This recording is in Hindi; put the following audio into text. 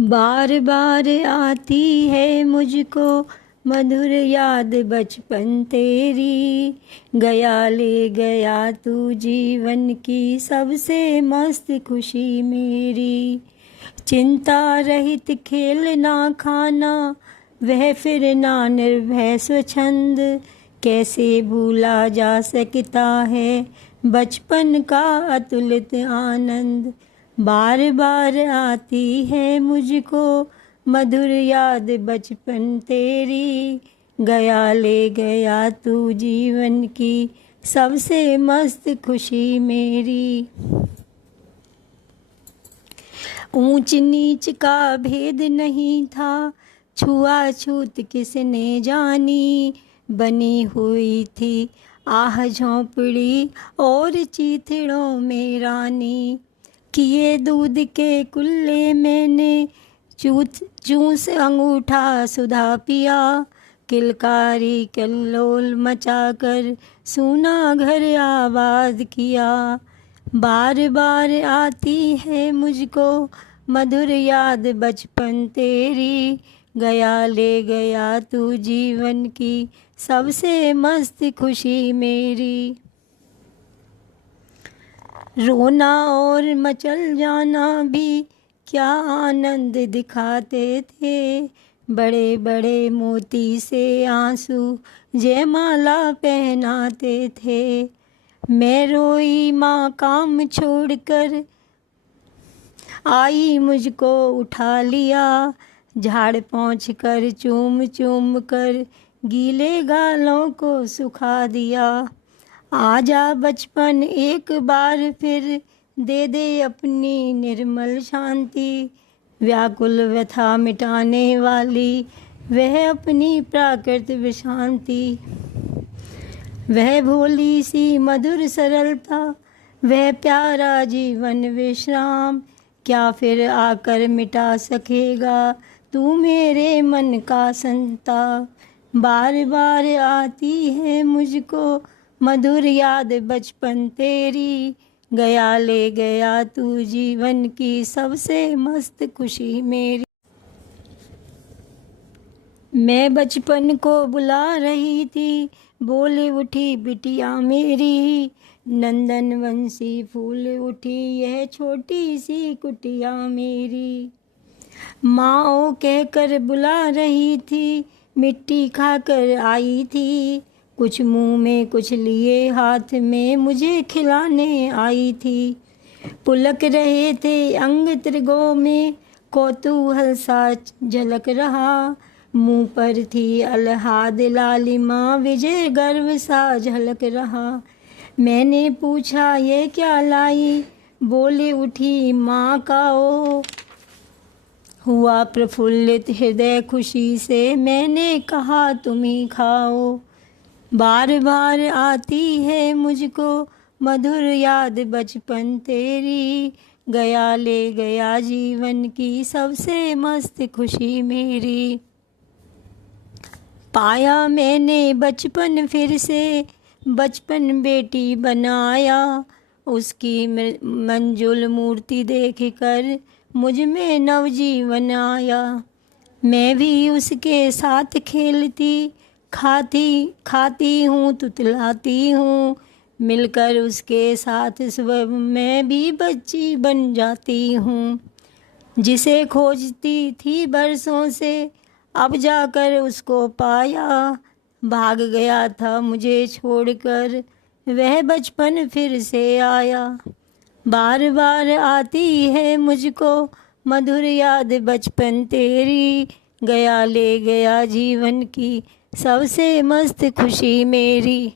बार बार आती है मुझको मधुर याद बचपन तेरी। गया ले गया तू जीवन की सबसे मस्त खुशी मेरी। चिंता रहित खेलना खाना वह फिरना निर्भय स्वच्छंद। कैसे भूला जा सकता है बचपन का अतुलित आनंद। बार बार आती है मुझको मधुर याद बचपन तेरी। गया ले गया तू जीवन की सबसे मस्त खुशी मेरी। ऊंच नीच का भेद नहीं था, छुआछूत किसने जानी। बनी हुई थी आह झोंपड़ी और चीथड़ों में रानी। किए दूध के कुल्ले मैंने चूस अंगूठा सुधा पिया। किलकारी कल्लोल मचाकर सूना घर आबाद किया। बार बार आती है मुझको मधुर याद बचपन तेरी। गया ले गया तू जीवन की सबसे मस्त खुशी मेरी। रोना और मचल जाना भी क्या आनंद दिखाते थे। बड़े बड़े मोती से आंसू जयमाला पहनाते थे। मैं रोई माँ काम छोड़कर आई मुझको उठा लिया। झाड़ पोंछ कर चूम चूम कर गीले गालों को सुखा दिया। आजा बचपन एक बार फिर दे दे अपनी निर्मल शांति। व्याकुल व्यथा मिटाने वाली वह अपनी प्राकृतिक शांति। वह भोली सी मधुर सरलता वह प्यारा जीवन विश्राम। क्या फिर आकर मिटा सकेगा तू मेरे मन का संताप। बार बार आती है मुझको मधुर याद बचपन तेरी। गया ले गया तू जीवन की सबसे मस्त खुशी मेरी। मैं बचपन को बुला रही थी, बोल उठी बिटिया मेरी। नंदन वंशी फूल उठी यह छोटी सी कुटिया मेरी। माँ कहकर बुला रही थी, मिट्टी खाकर आई थी। कुछ मुंह में कुछ लिए हाथ में मुझे खिलाने आई थी। पुलक रहे थे अंग त्रिगो में कौतूहल सा झलक रहा। मुंह पर थी अलहाद लालिमा विजय गर्व सा झलक रहा। मैंने पूछा ये क्या लाई, बोले उठी माँ का ओ। हुआ प्रफुल्लित हृदय खुशी से, मैंने कहा तुम ही खाओ। बार बार आती है मुझको मधुर याद बचपन तेरी। गया ले गया जीवन की सबसे मस्त खुशी मेरी। पाया मैंने बचपन फिर से, बचपन बेटी बनाया। उसकी मंजुल मूर्ति देखकर मुझ में नवजीवन आया। मैं भी उसके साथ खेलती खाती हूँ तुतलाती हूँ। मिलकर उसके साथ सुबह मैं भी बच्ची बन जाती हूँ। जिसे खोजती थी बरसों से अब जाकर उसको पाया। भाग गया था मुझे छोड़कर वह बचपन फिर से आया। बार बार आती है मुझको मधुर याद बचपन तेरी। गया ले गया जीवन की सबसे मस्त खुशी मेरी।